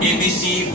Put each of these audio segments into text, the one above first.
ABC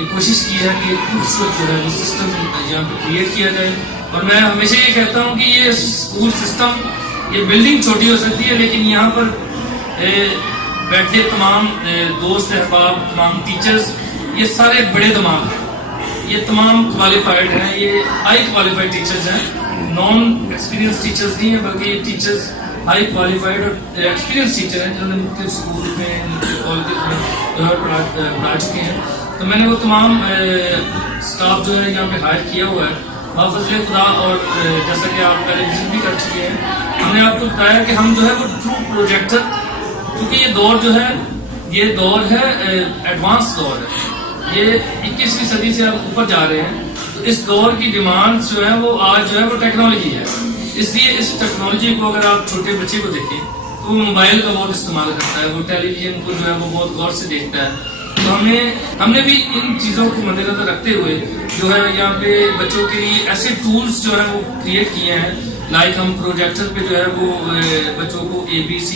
یہ کوشش کی ہے کہ خوبصورت جو ہے وہ سسٹم یہاں پہ کریٹ کیا جائے. اور میں ہمیشہ یہ کہتا ہوں کہ یہ اسکول سسٹم، یہ بلڈنگ چھوٹی ہو سکتی ہے لیکن یہاں پر بیٹھے تمام دوست احباب، تمام ٹیچرز، یہ سارے بڑے دماغ ہیں، یہ تمام کوالیفائڈ ہیں، یہ ہائی کوالیفائڈ ٹیچرز ہیں، نان ایکسپیرینس ٹیچرز نہیں ہیں بلکہ یہ ٹیچرز ہائی کوالیفائڈ اور ایکسپیرینس ٹیچر ہیں جنہوں نے مختلف اسکول میں کالجز میں جو ہے پڑھا چکے ہیں. تو میں نے وہ تمام اسٹاف جو ہے یہاں پہ ہائر کیا ہوا ہے بفضل خدا. اور جیسا کہ آپ پہلے وزٹ بھی کر چکے ہیں، ہم نے آپ کو بتایا کہ ہم جو ہے وہ ٹرو پروجیکٹر، کیونکہ یہ دور جو ہے یہ دور ہے ایڈوانس دور ہے، یہ 21ویں صدی سے آپ اوپر جا رہے ہیں. تو اس دور کی ڈیمانڈ جو ہے وہ آج جو ہے وہ ٹیکنالوجی ہے. اس لیے اس ٹیکنالوجی کو اگر آپ چھوٹے بچے کو دیکھیں تو وہ موبائل کا بہت استعمال کرتا ہے، وہ ٹیلی ویژن کو جو ہے وہ بہت غور سے دیکھتا ہے. تو ہم نے بھی ان چیزوں کو مد نظر رکھتے ہوئے جو ہے یہاں پہ بچوں کے لیے ایسے ٹولز جو ہے وہ کریٹ کیے ہیں. لائک ہم پروجیکٹر پہ جو ہے وہ بچوں کو ABC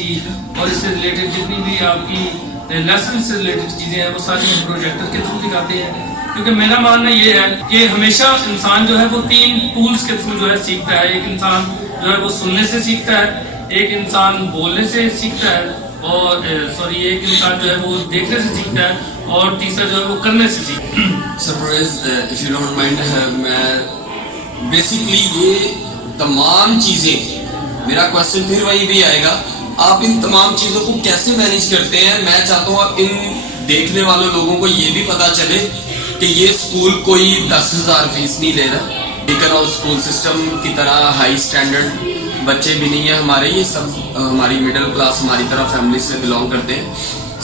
اور اس سے ریلیٹڈ جتنی بھی آپ کی لیسن سے ریلیٹڈ چیزیں ہیں وہ ساری ہم پروجیکٹر کے تھرو دکھاتے ہیں. کیونکہ میرا ماننا یہ ہے کہ ہمیشہ انسان جو ہے وہ 3 ٹولز کے تھرو جو ہے سیکھتا ہے. ایک انسان جو ہے وہ سننے سے سیکھتا ہے، ایک انسان بولنے سے سیکھتا ہے، اور ایک انسان جو ہے وہ دیکھنے سے سیکھتا ہے، اور تیسرا جو ہے وہ کرنے سے سیکھتا ہے. Surprise if you don't mind, میں بیسیکلی یہ تمام چیزیں، میرا کوشچن پھر وہی بھی آئے گا، آپ ان تمام چیزوں کو کیسے مینیج کرتے ہیں؟ میں چاہتا ہوں آپ ان دیکھنے والے لوگوں کو یہ بھی پتا چلے کہ یہ اسکول کوئی 10,000 فیس نہیں لے رہا. بیکن ہاؤس اسکول سسٹم کی طرح ہائی اسٹینڈرڈ بچے بھی نہیں ہیں ہمارے، یہ سب ہماری مڈل کلاس ہماری طرح فیملی سے بلانگ کرتے ہیں.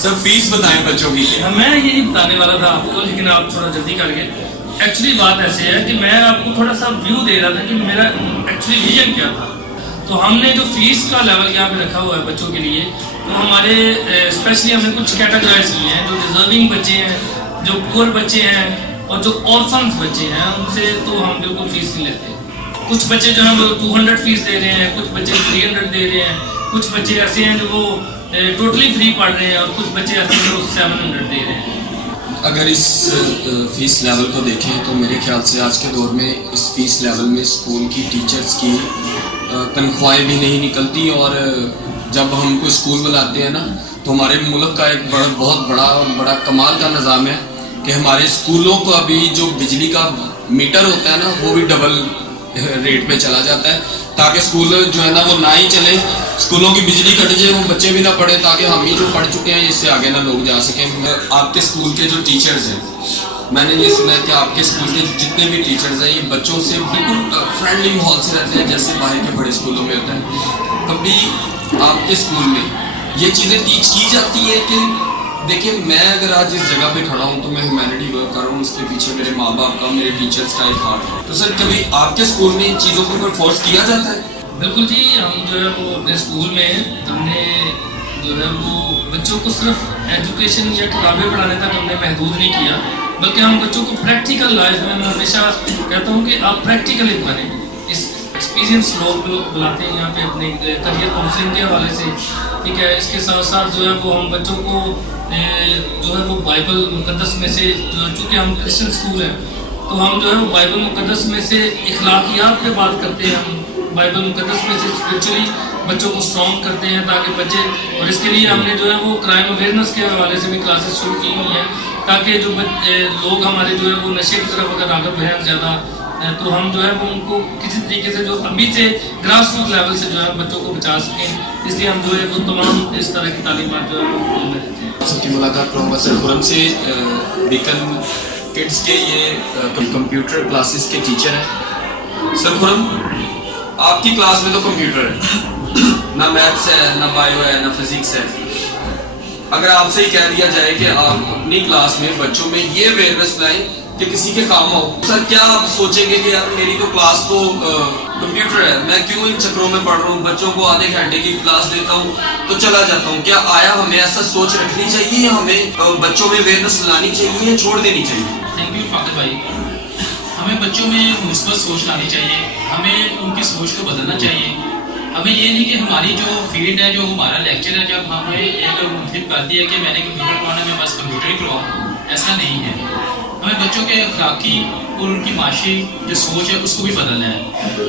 سر فیس بتائیں بچوں کی. میں یہی بتانے والا تھا آپ کو، لیکن آپ تھوڑا جلدی کر گئے. ایکچولی بات ایسے ہے کہ میں آپ کو تھوڑا سا ویو دے رہا تھا کہ میرا ایکچولی ویژن کیا تھا. تو ہم نے جو فیس کا لیول یہاں پہ رکھا ہوا ہے بچوں کے لیے، تو ہمارے اسپیشلی ہم نے کچھ کیٹاگرائز کیے ہیں. جو ڈیزرونگ بچے ہیں، جو پور بچے ہیں، اور جو آرفنز بچے ہیں، ان سے تو ہم بالکل فیس نہیں لیتے. کچھ بچے جو ہیں وہ 200 فیس دے رہے ہیں، کچھ بچے 300 دے رہے ہیں، کچھ بچے ایسے ہیں جو وہ ٹوٹلی فری پڑھ رہے ہیں، اور کچھ بچے ایسے ہیں جو 700 دے رہے ہیں. اگر اس فیس لیول کو دیکھیں تو میرے خیال سے آج کے دور میں اس فیس لیول میں اسکول کی ٹیچرز کی تنخواہیں بھی نہیں نکلتی. اور جب ہم کو اسکول بلاتے ہیں نا تو ہمارے ملک کا ایک بہت بڑا کمال کا نظام ہے کہ ہمارے اسکولوں کو ابھی جو بجلی کا میٹر ہوتا ہے نا وہ بھی ڈبل ریٹ پہ چلا جاتا ہے، تاکہ اسکول جو ہے نا وہ نہ ہی چلے، اسکولوں کی بجلی کٹ جائے، وہ بچے بھی نہ پڑھے، تاکہ ہم ہی جو پڑھ چکے ہیں اس سے آگے نہ لوگ جا سکیں. آپ کے اسکول کے جو ٹیچرز ہیں، میں نے یہ سنا ہے کہ آپ کے اسکول کے جتنے بھی ٹیچرز ہیں یہ بچوں سے بالکل فرینڈلی ماحول سے رہتے ہیں جیسے باہر کے بڑے اسکولوں میں ہوتا ہے. کبھی آپ کے اسکول میں یہ چیزیں ٹیچ کی جاتی ہیں کہ دیکھیں میں اگر آج اس جگہ پہ کھڑا ہوں تو میں ہیومینٹی ورک کر رہا ہوں، اس کے پیچھے میرے ماں باپ کا، میرے ٹیچرز کا ایک ہاتھ ہے. تو سر کبھی آپ کے اسکول میں ان چیزوں کو کوئی فورس کیا جاتا ہے؟ بالکل جی، ہم جو ہے وہ اپنے اسکول میں ہم نے جو ہے وہ بچوں کو صرف ایجوکیشن یا کتابیں پڑھانے تک ہم نے محدود نہیں کیا، بلکہ ہم بچوں کو پریکٹیکل لائف میں ہمیشہ کہتا ہوں کہ آپ پریکٹیکلی بنیں. اس ایکسپیرینس لوگ بلاتے ہیں یہاں پہ اپنے کریئر کاؤنسلنگ کے حوالے سے، ٹھیک ہے. اس کے ساتھ ساتھ جو ہے وہ ہم بچوں کو جو ہے وہ بائبل مقدس میں سے، چونکہ ہم کرسچن اسکول ہیں تو ہم جو ہے وہ بائبل مقدس میں سے اخلاقیات پہ بات کرتے ہیں. ہم بائبل مقدس میں سے اسپرچولی بچوں کو اسٹرانگ کرتے ہیں تاکہ بچے، اور اس کے لیے ہم نے جو ہے وہ کرائم اویئرنیس کے حوالے سے بھی کلاسز شروع کی ہوئی ہیں تاکہ جو لوگ ہمارے جو ہے وہ نشے کی طرف اگر راغب ہیں زیادہ، تو ہم جو ہے وہ ان کو کسی طریقے سے جو ابھی سے گراس روٹ لیول سے جو ہے بچوں کو بچا سکیں. اس لیے ہم جو ہے وہ تمام اس طرح کی تعلیمات جو ہے وہ دیتے ہیں. سب کی ملاقات پروفیسر خرم سے، بیکن کڈس کے یہ کمپیوٹر کلاسز کے ٹیچر ہیں. سر خرم، آپ کی کلاس میں تو کمپیوٹر ہے، نہ میتھس ہے، نہ بایو ہے، نہ فزکس ہے. اگر آپ سے ہی کہہ دیا جائے کہ آپ اپنی کلاس میں بچوں میں یہ اویئرنیس لائیں کہ کسی کے کام ہو، سر کیا آپ سوچیں گے کہ یار میری تو کلاس تو کمپیوٹر ہے، میں کیوں ان چکروں میں پڑھ رہا ہوں، بچوں کو آدھے گھنٹے کی کلاس دیتا ہوں تو چلا جاتا ہوں. کیا آیا ہمیں ایسا سوچ رکھنی چاہیے یا ہمیں بچوں میں اویئرنیس لانی چاہیے یا چھوڑ دینی چاہیے؟ تھینک یو فاقر بھائی. ہمیں بچوں میں مثبت سوچ لانی چاہیے، ہمیں ان کی سوچ کو بدلنا چاہیے. ہمیں یہ نہیں کہ ہماری جو فیلڈ ہے، جو ہمارا لیکچر ہے، جب ہمیں ایک منتخب کر دیا کہ میں نے کمپیوٹر پڑھانا ہے، میں بس کمپیوٹر ہی کرواؤں. ایسا نہیں ہے. ہمیں بچوں کے اخلاقی اور ان کی معاشی جو سوچ ہے اس کو بھی بدلنا ہے.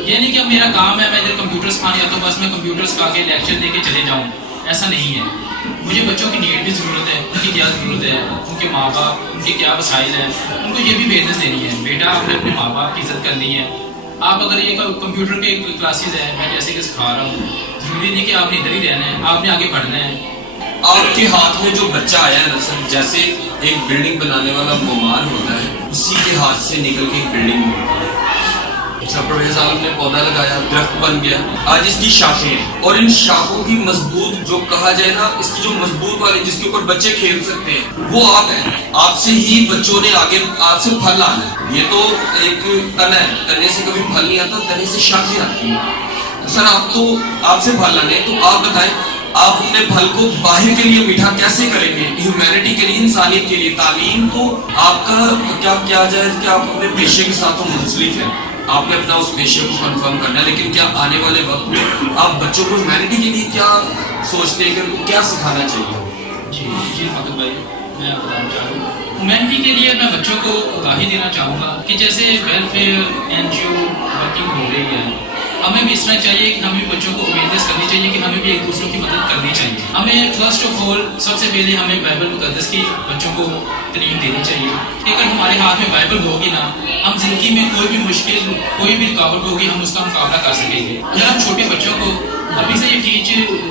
یہ نہیں کہ اب میرا کام ہے میں ادھر کمپیوٹر سکھانے آتا ہوں بس میں کمپیوٹر سکھا کے لیکچر دے کے چلے جاؤں. ایسا نہیں ہے. مجھے بچوں کی نیڈ بھی ضرورت ہے, ان کی کیا ضرورت ہے, ان کے ماں باپ ان کے کیا وسائل ہیں, ان کو یہ بھی اویئرنیس دینی ہے. بیٹا آپ نے اپنے ماں باپ کی عزت کرنی ہے. آپ اگر یہ کمپیوٹر کے کلاسز ہیں میں جیسے کہ سکھا رہا ہوں, ضروری نہیں کہ آپ نے ادھر ہی رہنا ہے, آپ نے آگے بڑھنا ہے. آپ کے ہاتھ میں جو بچہ آیا ہے نا سر, جیسے ایک بلڈنگ بنانے والا معمار ہوتا ہے اسی کے ہاتھ سے نکل کے ایک بلڈنگ ہوتی ہے. پروفیسر صاحب نے پودا لگایا, درخت بن گیا, آج اس کی شاخیں ہیں اور ان شاخوں کی مضبوط جو کہا جائے نا, اس کی جو مضبوط والی جس کے اوپر بچے کھیل سکتے ہیں وہ آپ ہیں. آپ سے ہی بچوں نے آگے آپ سے پھل آنا ہے. یہ تو ایک تنا ہے, تنے سے کبھی پھل نہیں آتا, تنے سے شاخیں آتی ہیں. سر آپ تو آپ سے پھل آنے, تو آپ بتائیں آپ اپنے پھل کو باہر کے لیے میٹھا کیسے کریں گے؟ ہیومینٹی کے لیے, انسانیت کے لیے. تعلیم تو آپ کا کیا کیا جائے کہ آپ اپنے پیشے کے ساتھ منسلک ہیں, آپ نے اپنا اس پیشے کو کنفرم کرنا ہے, لیکن کیا آنے والے وقت میں آپ بچوں کو ہیومینٹی کے لیے کیا سوچتے ہیں کہ ان کو کیا سکھانا چاہیے؟ جی فاطر بھائی, میں بتانا چاہ رہا ہوں ہیومینٹی کے لیے میں بچوں کو آگاہی دینا چاہوں گا کہ جیسے ویلفیئر NGO ورکنگ ہو رہی ہے, ہمیں بھی اس طرح چاہیے کہ ہمیں بچوں کو اویئرنیس کرنی چاہیے کہ ہمیں بھی ایک دوسروں کی مدد کرنی چاہیے. ہمیں فرسٹ آف آل سب سے پہلے ہمیں بائبل مقدس کی بچوں کو تعلیم دینی چاہیے کہ اگر ہمارے ہاتھ میں بائبل ہوگی نا, ہم زندگی میں کوئی بھی مشکل کوئی بھی رکاوٹ ہوگی ہم اس کا مقابلہ کر سکیں گے. اگر ہم چھوٹے بچوں کو ابھی سے یہ ٹیچ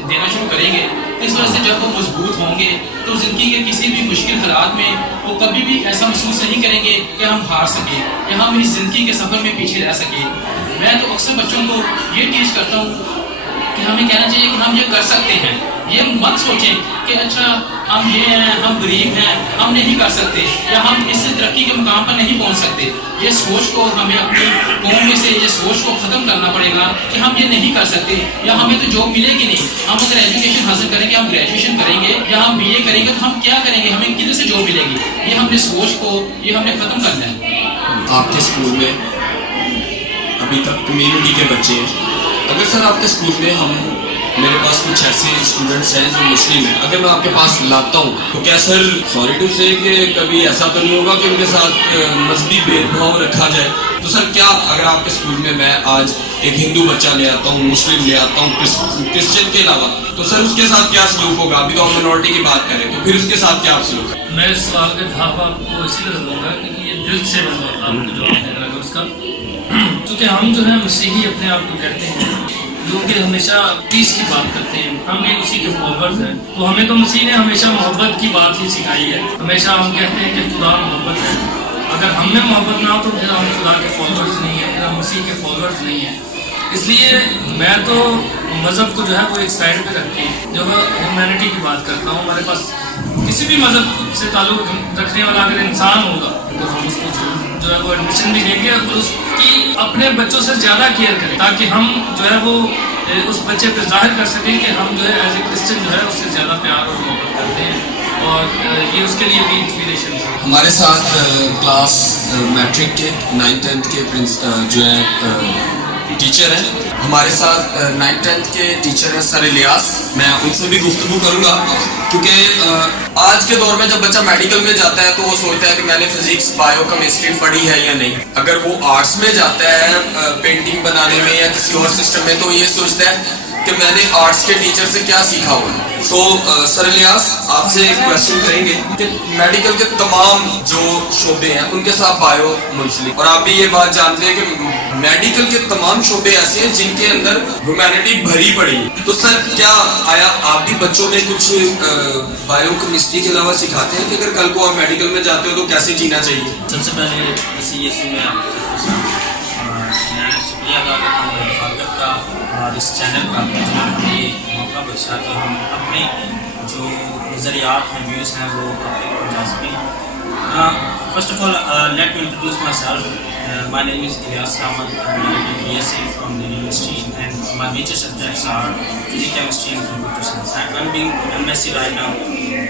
دینا شروع کریں گے تو اس وجہ سے جب وہ مضبوط ہوں گے تو زندگی کے کسی بھی مشکل حالات میں وہ کبھی بھی ایسا محسوس نہیں کریں گے کہ ہم ہار سکیں یا ہم اس زندگی کے سفر میں پیچھے رہ سکیں. میں تو اکثر بچوں کو یہ ٹیچ کرتا ہوں کہ ہمیں کہنا چاہیے کہ ہم یہ کر سکتے ہیں. یہ مت سوچیں کہ اچھا ہم یہ ہیں, ہم غریب ہیں, ہم نہیں کر سکتے یا ہم اس سے ترقی کے مقام پر نہیں پہنچ سکتے. یہ سوچ کو ہمیں اپنی قوم میں سے یہ سوچ کو ختم کرنا پڑے گا کہ ہم یہ نہیں کر سکتے یا ہمیں تو جاب ملے گی نہیں. ہم اگر ایجوکیشن حاصل کریں گے, ہم گریجویشن کریں گے یا ہم BA کریں گے تو ہم کیا کریں گے, ہمیں کدھر سے جاب ملے گی. یہ ہم نے سوچ کو یہ ہم نے ختم کرنا ہے. آپ کے اسکول میں ابھی تک کمیونٹی کے بچے ہیں, اگر سر آپ کے اسکول میں میرے پاس کچھ ایسے اسٹوڈنٹس ہیں جو مسلم ہیں, اگر میں آپ کے پاس لاتا ہوں تو کیا سر سوری ٹو سے کہ کبھی ایسا تو نہیں ہوگا کہ ان کے ساتھ مذہبی بھید بھاؤ رکھا جائے؟ تو سر کیا اگر آپ کے اسکول میں آج ایک ہندو بچہ لے آتا ہوں, مسلم لے آتا ہوں, کرسچن کے علاوہ, تو سر اس کے ساتھ کیا سلوک ہوگا؟ ابھی تو آپ مائنورٹی کی بات کریں تو پھر اس کے ساتھ کیا سلوک ہے؟ میں اس سوال کا جواب آپ کو اسی طرح دوں گا کہ یہ دل سے آپ کو جواب دینا لگا اس کا, کیونکہ ہم جو ہے مسیحی اپنے آپ کو کہتے ہیں جو کہ ہمیشہ پیس کی بات کرتے ہیں, ہم بھی اسی کے فالوورز ہیں. تو ہمیں تو مسیح نے ہمیشہ محبت کی بات ہی سکھائی ہے. ہمیشہ ہم کہتے ہیں کہ خدا محبت ہے. اگر ہم میں محبت نہ ہو تو پھر ہم خدا کے فالوورز نہیں ہیں, پھر ہم مسیح کے فالوورز نہیں ہیں. اس لیے میں تو مذہب کو جو ہے وہ ایک سائڈ پہ رکھ کے جب ہیومینٹی کی بات کرتا ہوں, ہمارے پاس کسی بھی مذہب سے تعلق رکھنے والا اگر انسان ہوگا تو ہم اس کو جو ہے وہ ایڈمیشن بھی دیں گے اور اس کی اپنے بچوں سے زیادہ کیئر کریں تاکہ ہم جو ہے وہ اس بچے پہ ظاہر کر سکیں کہ ہم جو ہے ایز اے کرسچن جو ہے اس سے زیادہ پیار اور محبت کرتے ہیں, اور یہ اس کے لیے بھی انسپریشن ہے. ہمارے ساتھ کلاس میٹرک کے 9th 10th کے جو ہے ٹیچر ہیں, ہمارے ساتھ 9th 10th کے ٹیچر ہیں سر الیاس. میں ان سے بھی گفتگو کروں گا کیونکہ آج کے دور میں جب بچہ میڈیکل میں جاتا ہے تو وہ سوچتا ہے کہ میں نے فزکس بایو کیمسٹری پڑھی ہے یا نہیں. اگر وہ آرٹس میں جاتا ہے پینٹنگ بنانے میں یا کسی اور سسٹم میں تو یہ سوچتا ہے کہ میں نے آرٹس کے ٹیچر سے کیا سیکھا ہوا ہے. سو سر الیاس آپ سے ایک کوشچن کریں گے کہ میڈیکل کے تمام جو شعبے ہیں ان کے ساتھ بایو منسلک, اور آپ بھی یہ بات جانتے ہیں کہ میڈیکل کے تمام شعبے ایسے ہیں جن کے اندر ہیومینٹی بھری پڑی ہے. تو سر کیا آیا آپ بھی بچوں میں کچھ بایو کیمسٹری کے علاوہ سکھاتے ہیں کہ اگر کل کو آپ میڈیکل میں جاتے ہو تو کیسے جینا چاہیے؟ سب سے پہلے مسیح یسوع میں آپ میں شکریہ ادا کرتا ہوں رفاقت کا اور اس چینل کا جو ہمیں موقع بخشا کہ ہم اپنے جو نظریات ہیں ویوز ہیں وہ پہنچا سکیں. First of all let me introduce myself. My name is Ilyas Ahmed. BSc from the university and my major subjects are physics, chemistry and computer science. I'm doing MSc right now.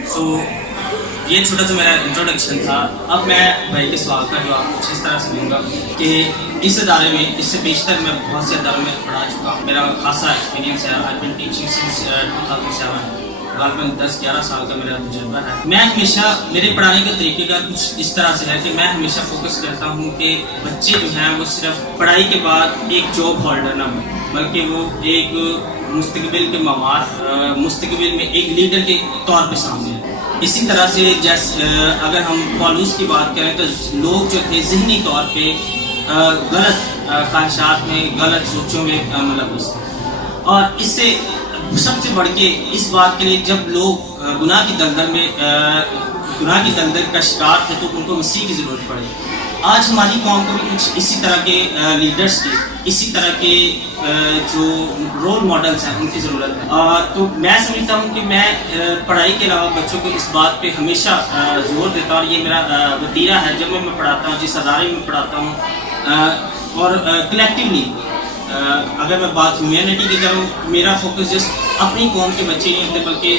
So یہ چھوٹا سا میرا introduction تھا. اب میں بھائی کے سوال کا جواب کچھ اس طرح سے دوں گا کہ اس ادارے میں اس سے بیشتر میں بہت سے اداروں میں پڑھا چکا ہوں. میرا خاصا ایکسپیرینس ہے. I've been teaching since 2007. غالباً 10-11 سال کا میرا تجربہ ہے. میں ہمیشہ میرے پڑھانے کا طریقے کا کچھ اس طرح سے ہے کہ میں ہمیشہ فوکس کرتا ہوں کہ بچے جو ہیں وہ صرف پڑھائی کے بعد ایک جاب ہولڈر نہ بنے، بلکہ وہ ایک مستقبل کے مواد مستقبل میں ایک لیڈر کے طور پہ سامنے ہے. اسی طرح سے جیسے اگر ہم پالوس کی بات کریں تو لوگ جو تھے ذہنی طور پہ غلط خواہشات میں، غلط سوچوں میں ملوث تھے، اور اس سے سب سے بڑھ کے اس بات کے لیے جب لوگ گناہ کی دلدل کا شکار تھے تو ان کو مسیح کی ضرورت پڑی. آج ہماری قوم کو بھی کچھ اسی طرح کے لیڈرز کی، اسی طرح کے جو رول ماڈلز ہیں ان کی ضرورت ہے. تو میں سمجھتا ہوں کہ میں پڑھائی کے علاوہ بچوں کو اس بات پہ ہمیشہ زور دیتا ہوں، اور یہ میرا وتیرہ ہے جب میں پڑھاتا ہوں، جس ادارے میں پڑھاتا ہوں. اور کلیکٹیولی اگر میں بات ہیومینٹی کی کروں، میرا فوکس جسٹ اپنی قوم کے بچے نہیں ہوتے بلکہ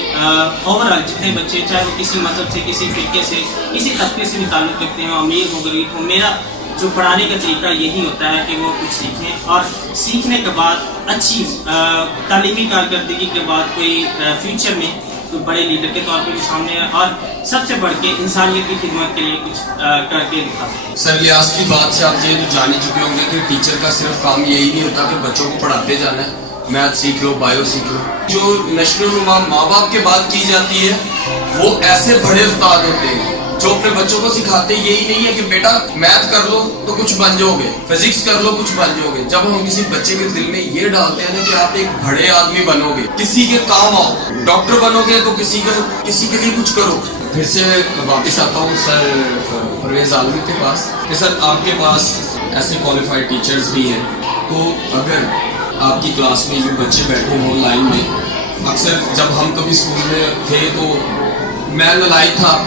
اوور آل جتنے بچے، چاہے وہ کسی مذہب سے، کسی فرقے سے، کسی طبقے سے بھی تعلق رکھتے ہیں، امیر ہو غریب ہو، میرا جو پڑھانے کا طریقہ یہی ہوتا ہے کہ وہ کچھ سیکھیں، اور سیکھنے کے بعد اچھی تعلیمی کارکردگی کے بعد کوئی فیوچر میں کوئی بڑے لیڈر کے طور پہ بھی سامنے ہے، اور سب سے بڑھ کے انسانیت کی خدمت کے لیے کچھ کر کے دکھا. سر ریاض کی بات سے آپ یہ تو جان ہی چکے ہوں گے کہ ٹیچر کا صرف کام یہی نہیں ہوتا کہ بچوں کو پڑھاتے جانا ہے، میتھ سیکھ لو، بایو سیکھ لو. جو نیشنل نما ماں باپ کے بات کی جاتی ہے وہ ایسے بڑے استاد ہوتے ہیں جو اپنے بچوں کو سکھاتے یہی نہیں ہے کہ بیٹا میتھ کر لو تو کچھ بن جاؤ گے، فزکس کر لو کچھ بن جاؤ گے. جب ہم کسی بچے کے دل میں یہ ڈالتے ہیں نا کہ آپ ایک بڑے آدمی بنو گے، کسی کے کام آؤ، ڈاکٹر بنو گے تو کسی کے لیے کچھ کرو. پھر سے واپس آتا ہوں سر پرویز عالمی کے پاس کہ سر آپ کے پاس ایسے کوالیفائڈ ٹیچرز بھی ہیں، تو اگر آپ کی کلاس میں جو بچے بیٹھے ہوں لائن میں، اکثر جب ہم کبھی اسکول میں تھے تو میں نالائق تھا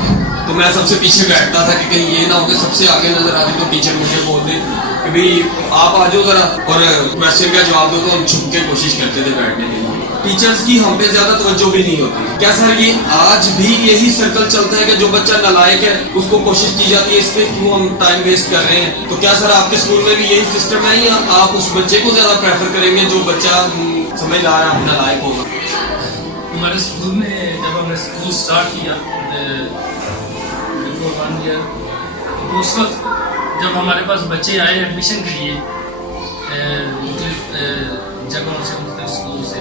تو میں سب سے پیچھے بیٹھتا تھا کہ کہیں یہ نہ ہو کہ سب سے آگے نظر آ جائے تو ٹیچر مجھے بول دے کہ بھائی آپ آ جاؤ ذرا اور کوشچن کا جواب دو، تو ہم چھپ کے کوشش کرتے تھے بیٹھنے کے لیے. ٹیچرز کی ہم پہ زیادہ توجہ بھی نہیں ہوتی. کیا سر یہ آج بھی یہی سرکل چلتا ہے کہ جو بچہ نالائق ہے اس کو کوشش کی جاتی ہے اس پہ کیوں ہم ٹائم ویسٹ کر رہے ہیں؟ تو کیا سر آپ کے اسکول میں بھی یہی سسٹم ہے یا آپ اس بچے کو زیادہ پریفر کریں گے جو بچہ سمجھ آ رہا ہے نالائق ہوگا؟ ہمارے اسکول میں جب ہم نے اسکول اسٹارٹ کیا تو اس وقت جب ہمارے پاس بچے آئے ایڈمیشن کے لیے مختلف جگہوں سے، مختلف اسکول سے،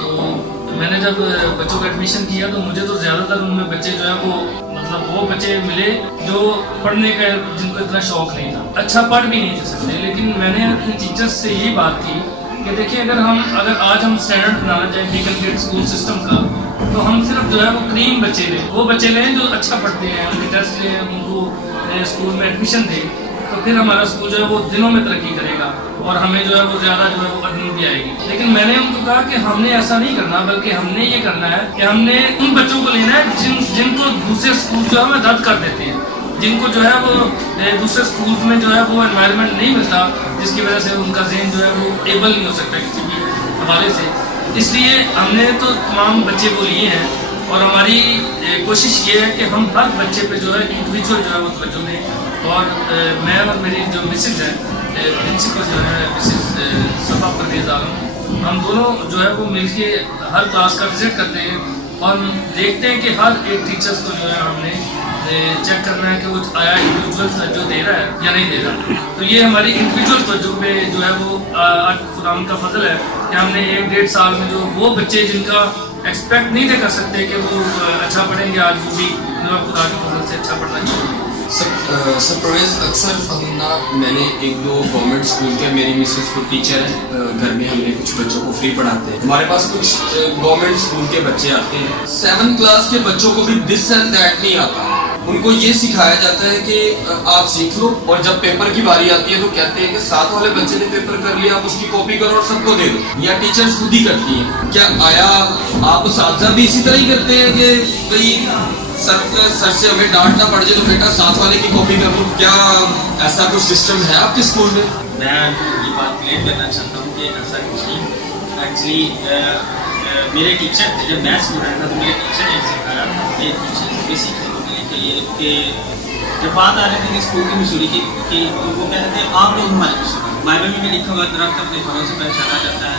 تو میں نے جب بچوں کا ایڈمیشن کیا تو مجھے تو زیادہ تر ان میں بچے جو ہے وہ بچے ملے جو پڑھنے کا جن کو اتنا شوق نہیں تھا، اچھا پڑھ بھی نہیں تھے سکتے. لیکن میں نے اپنے ٹیچرس سے یہی بات کی کہ دیکھیے اگر آج ہم اسٹینڈرڈ بنانا چاہیں بیکن گیٹ اسکول سسٹم کا، تو ہم صرف جو ہے وہ کریم بچے لیں، وہ بچے لیں جو اچھا پڑھتے ہیں، ان کے ٹیسٹ لیں، ان کو اسکول میں ایڈمیشن دیں، تو پھر ہمارا اسکول جو ہے وہ دنوں میں ترقی کرے گا اور ہمیں جو ہے وہ زیادہ جو ہے وہ ارننگ بھی آئے گی. لیکن میں نے ان کو کہا کہ ہم نے ایسا نہیں کرنا، بلکہ ہم نے یہ کرنا ہے کہ ہم نے ان بچوں کو لینا ہے جن کو دوسرے اسکول جو ہے وہ رد کر دیتے ہیں، جن کو جو ہے وہ دوسرے اسکولس میں جو ہے وہ انوائرمنٹ نہیں ملتا، جس کی وجہ سے ان کا ذہن جو ہے وہ ایبل نہیں ہو سکتا کسی بھی حوالے سے. اس لیے ہم نے تو تمام بچے کو لیے ہیں، اور ہماری کوشش یہ ہے کہ ہم ہر بچے پہ جو ہے انڈیویجول جو ہے وہ توجہ دیں. اور میں اور میری جو مسز ہے پرنسپل جو ہے مسز صفا پرویز عالم، ہم دونوں جو ہے وہ مل کے ہر کلاس کا وزٹ کرتے ہیں اور دیکھتے ہیں کہ ہر ایک ٹیچرس کو جو ہے ہم نے چیک کرنا ہے کہ وہ آیا انڈیویجول توجہ دے رہا ہے یا نہیں دے رہا. تو یہ ہماری انڈیویجول توجہ پہ جو ہے وہ خدا کا فضل ہے کہ ہم نے 1-1.5 سال میں جو وہ بچے جن کا ایکسپیکٹ نہیں تھے کر سکتے کہ وہ اچھا پڑھیں گے، آج وہ بھی خدا کے فضل سے اچھا پڑھنا چاہیے. سر پرویز اکثر میں نے 1-2 گورنمنٹ اسکول کے، میری مسز کو ٹیچر ہے، گھر میں ہم نے کچھ بچوں کو فری پڑھاتے ہیں. ہمارے پاس کچھ گورنمنٹ اسکول کے بچے آتے ہیں، 7 کلاس کے بچوں کو بھی دس اینڈ دیٹ نہیں آتا. ان کو یہ سکھایا جاتا ہے کہ آپ سیکھ لو، اور جب پیپر کی باری آتی ہے تو کہتے ہیں کہ ساتھ والے بچے نے پیپر کر لیا، آپ اس کی کاپی کرو اور سب کو دے دو، یا ٹیچرز خود ہی کرتی ہیں. کیا آیا آپ اساتذہ بھی اسی طرح ہی کرتے ہیں کہ کئی سر سے ہمیں ڈانٹ نہ پڑ جائے تو بیٹا ساتھ والے کی کاپی کر لو؟ کیا ایسا کچھ سسٹم ہے آپ کے اسکول میں؟ میں یہ بات کلیئر کرنا چاہتا ہوں کہ ایسا کچھ نہیں. ایکچولی میرے ٹیچر جب میں اسٹوڈنٹ تھا تو میرے ٹیچر نے سکھایا کہ ٹیچر بیسک ہونے کے لیے کہ جب بات آ رہی تھی اسکول کی مصوری کی تو وہ کہتے تھے آپ لوگ ہمارے مصوری. بائبل میں لکھا ہوا درخت اپنے پھلوں سے پہچانا جاتا ہے،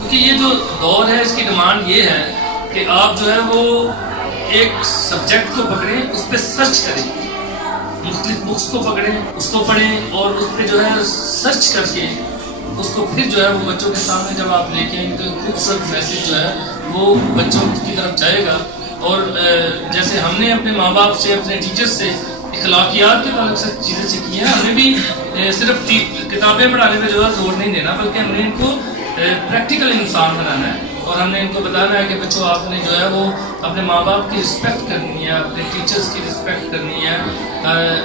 کیونکہ یہ جو دور ہے اس کی ڈیمانڈ یہ ہے کہ آپ جو ہے وہ ایک سبجیکٹ کو پکڑیں، اس پہ سرچ کریں، مختلف بکس کو پکڑیں، اس کو پڑھیں اور اس پہ جو ہے سرچ کر کے اس کو پھر جو ہے وہ بچوں کے سامنے جب آپ لے کے آئیں تو ایک خوبصورت میسیج جو ہے وہ بچوں کی طرف جائے گا. اور جیسے ہم نے اپنے ماں باپ سے، اپنے ٹیچرز سے اخلاقیات کے تعلق سے چیزیں سیکھی ہیں، ہمیں بھی صرف کتابیں پڑھانے پہ جو ہے زور نہیں دینا، بلکہ ہم نے ان کو پریکٹیکل انسان بنانا ہے. اور ہم نے ان کو بتانا ہے کہ بچوں آپ نے جو ہے وہ اپنے ماں باپ کی رسپیکٹ کرنی ہے، اپنے ٹیچرز کی رسپیکٹ کرنی ہے،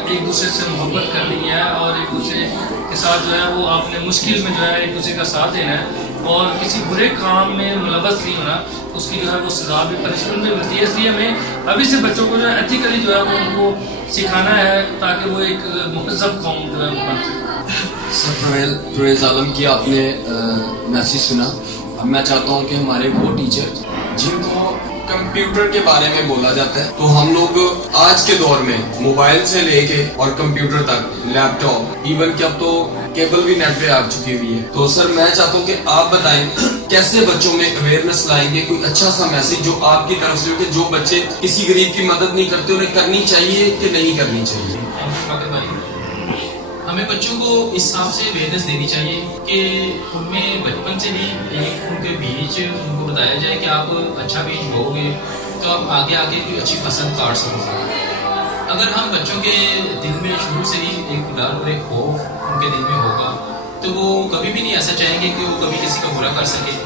ایک دوسرے سے محبت کرنی ہے اور ایک دوسرے کے ساتھ جو ہے وہ آپ نے مشکل میں جو ہے ایک دوسرے کا ساتھ دینا ہے اور کسی برے کام میں ملوث نہیں ہونا. اس کی جو ہے وہ سزا بھی، پنشمنٹ بھی ملتی ہے. اس لیے ہمیں ابھی سے بچوں کو جو ہے ایتھیکلی جو ہے وہ ان کو سکھانا ہے تاکہ وہ ایک مہذب قوم جو ہے وہ بن سکے. سر پرویز عالم کی آپ نے میسیج سنا. اب میں چاہتا ہوں کہ ہمارے وہ ٹیچر جن کو کمپیوٹر کے بارے میں بولا جاتا ہے، تو ہم لوگ آج کے دور میں موبائل سے لے کے اور کمپیوٹر تک، لیپ ٹاپ، ایون کہ اب تو کیبل بھی نیٹ پہ آ چکی ہوئی ہے. تو سر میں چاہتا ہوں کہ آپ بتائیں کیسے بچوں میں اویئرنیس لائیں گے، کوئی اچھا سا میسیج جو آپ کی طرف سے ہو کہ جو بچے کسی غریب کی مدد نہیں کرتے انہیں کرنی چاہیے کہ نہیں کرنی چاہیے. ہمیں بچوں کو اس حساب سے اویئرنیس دینی چاہیے کہ ان میں بچپن سے ہی ان کے بیج ان کو بتایا جائے کہ آپ اچھا بیج بو گے تو آپ آگے کوئی اچھی فصل کاٹ سکو گے. اگر ہم بچوں کے دل میں شروع سے ہی ایک ڈر اور ایک خوف ان کے دل میں ہوگا تو وہ کبھی بھی نہیں ایسا چاہیں گے کہ وہ کبھی کسی کا برا کر سکے.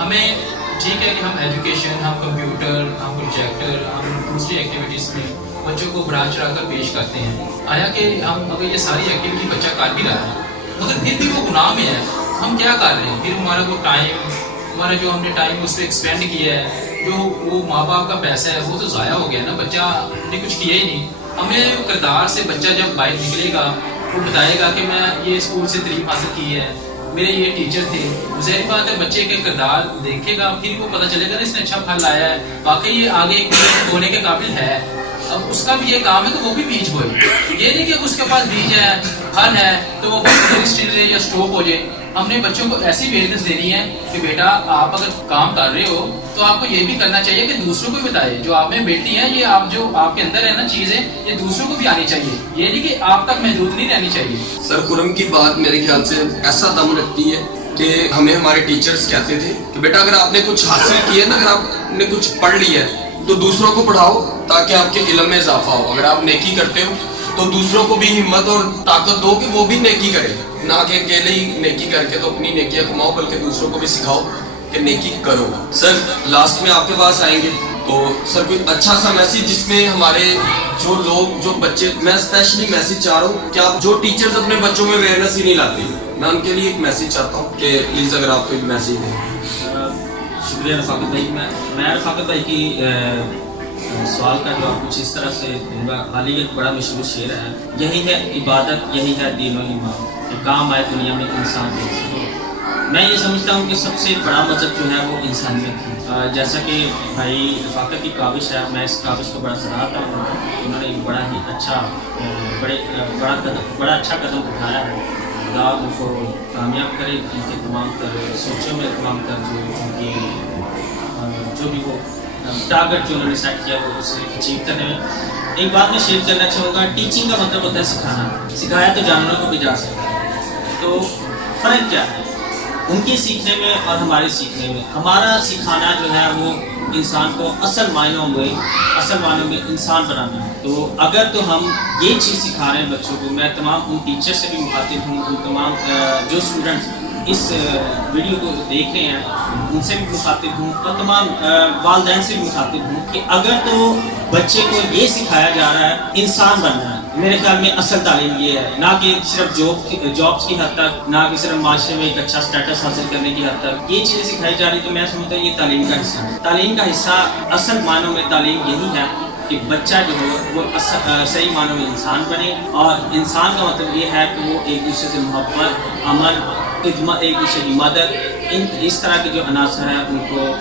ہمیں ٹھیک ہے کہ ہم ایجوکیشن، ہم کمپیوٹر، ہم پروجیکٹر، ہم دوسری ایکٹیویٹیز میں بچوں کو بڑھا چڑھا کر پیش کرتے ہیں. آیا کہ ہم اگر یہ ساری ایکٹیویٹی بچہ کر بھی رہا ہے مگر پھر بھی وہ گناہ میں ہے، ہم کیا کر رہے ہیں؟ پھر ہمارا وہ ٹائم، ہمارا جو ہم نے ٹائم اس پہ ایکسپینڈ کیا ہے، جو وہ ماں باپ کا پیسہ ہے وہ تو ضائع ہو گیا نا. بچہ نے کچھ کیا ہی نہیں. ہمیں کردار سے بچہ جب باہر نکلے گا وہ بتائے گا کہ میں یہ اسکول سے تعلیم حاصل کی ہے، میرے یہ ٹیچر تھے. ظاہر بات ہے بچے کے کردار دیکھے گا پھر وہ پتہ چلے گا نا اس نے اچھا پھل لایا ہے، واقعی یہ آگے ایک ہونے کے قابل ہے. اب اس کا بھی یہ کام ہے کہ وہ بھی بیج بوئے. یہ نہیں کہ اس کے پاس بیج ہے، پھل ہے تو وہ رہے یا اسٹاپ ہو جائے. ہم نے بچوں کو ایسی اویئرنیس دینی ہے کہ بیٹا آپ اگر کام کر رہے ہو تو آپ کو یہ بھی کرنا چاہیے کہ دوسروں کو بھی بتائے. جو آپ میں بیٹی ہے، یہ آپ جو آپ کے اندر ہے نا چیزیں، یہ دوسروں کو بھی آنی چاہیے. یہ نہیں کہ آپ تک محدود نہیں رہنی چاہیے. سر خرم کی بات میرے خیال سے ایسا دم رکھتی ہے کہ ہمیں ہمارے ٹیچرز کہتے تھے کہ بیٹا اگر آپ نے کچھ حاصل کیا نا، اگر آپ نے کچھ پڑھ لیا ہے تو دوسروں کو پڑھاؤ تاکہ آپ کے علم میں اضافہ ہو. اگر آپ نیکی کرتے ہو تو دوسروں کو بھی ہمت اور طاقت دو کہ وہ بھی نیکی کرے، نہ کہ اکیلے ہی نیکی کر کے تو اپنی نیکیاں کماؤ بلکہ دوسروں کو بھی سکھاؤ کہ نیکی کرو. سر لاسٹ میں آپ کے پاس آئیں گے تو سر کوئی اچھا سا میسیج جس میں ہمارے جو لوگ، جو بچے، میں اسپیشلی میسیج چاہ رہا ہوں کہ آپ جو ٹیچرز اپنے بچوں میں اویئرنیس ہی نہیں لاتے، میں ان کے لیے ایک میسیج چاہتا ہوں کہ پلیز اگر آپ کو ایک میسیج دیں. شکریہ رفاقت بھائی. میں رفاقت بھائی کی سوال کا جواب کچھ اس طرح سے دوں گا. حال ہی ایک بڑا مشہور شعر ہے، یہی ہے عبادت، یہی ہے دین و ایمان، کہ کام آئے دنیا میں انسان کے. میں یہ سمجھتا ہوں کہ سب سے بڑا مذہب جو ہے وہ انسانیت ہے. جیسا کہ بھائی رفاقت کی کاوش ہے، میں اس کاوش کو بڑا سراہتا ہوں. انہوں نے ایک بڑا ہی اچھا بڑا اچھا قدم اٹھایا ہے. اللہ ان کو کامیاب کرے، ان کے تمام تر سوچوں میں تمام تر جو بھی وہ ٹارگٹ جو انہوں نے سیٹ کیا وہ اسے اچیو کرنے میں. ایک بات میں شیئر کرنا چاہوں گا، ٹیچنگ کا مطلب ہوتا ہے سکھانا. سکھایا تو جانوروں کو بھی جا سکتا ہے. تو فرق کیا ہے ان کے سیکھنے میں اور ہمارے سیکھنے میں؟ ہمارا سکھانا جو ہے وہ انسان کو اصل معنوں میں انسان بنانا ہے. تو اگر تو ہم یہ چیز سکھا رہے ہیں بچوں کو، میں تمام ان ٹیچر سے بھی مخاطب ہوں، ان تمام جو اسٹوڈنٹس اس ویڈیو کو دیکھ رہے ہیں ان سے بھی مخاطب ہوں اور تمام والدین سے بھی مخاطب ہوں کہ اگر تو بچے کو یہ سکھایا جا رہا ہے انسان بننا ہے، میرے خیال میں اصل تعلیم یہ ہے، نہ کہ صرف جابس کی حد تک، نہ کہ صرف معاشرے میں ایک اچھا سٹیٹس حاصل کرنے کی حد تک یہ چیزیں سکھائی جا رہی. تو میں سمجھتا ہوں یہ تعلیم کا حصہ ہے. تعلیم کا حصہ اصل معنوں میں تعلیم یہی ہے کہ بچہ جو ہو وہ صحیح معنوں میں انسان بنے. اور انسان کا مطلب یہ ہے کہ وہ ایک دوسرے سے محبت، عمل، ایک دوسرے کی مدد، اس طرح کے جو عناصر ہیں ان کو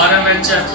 RMHF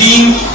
3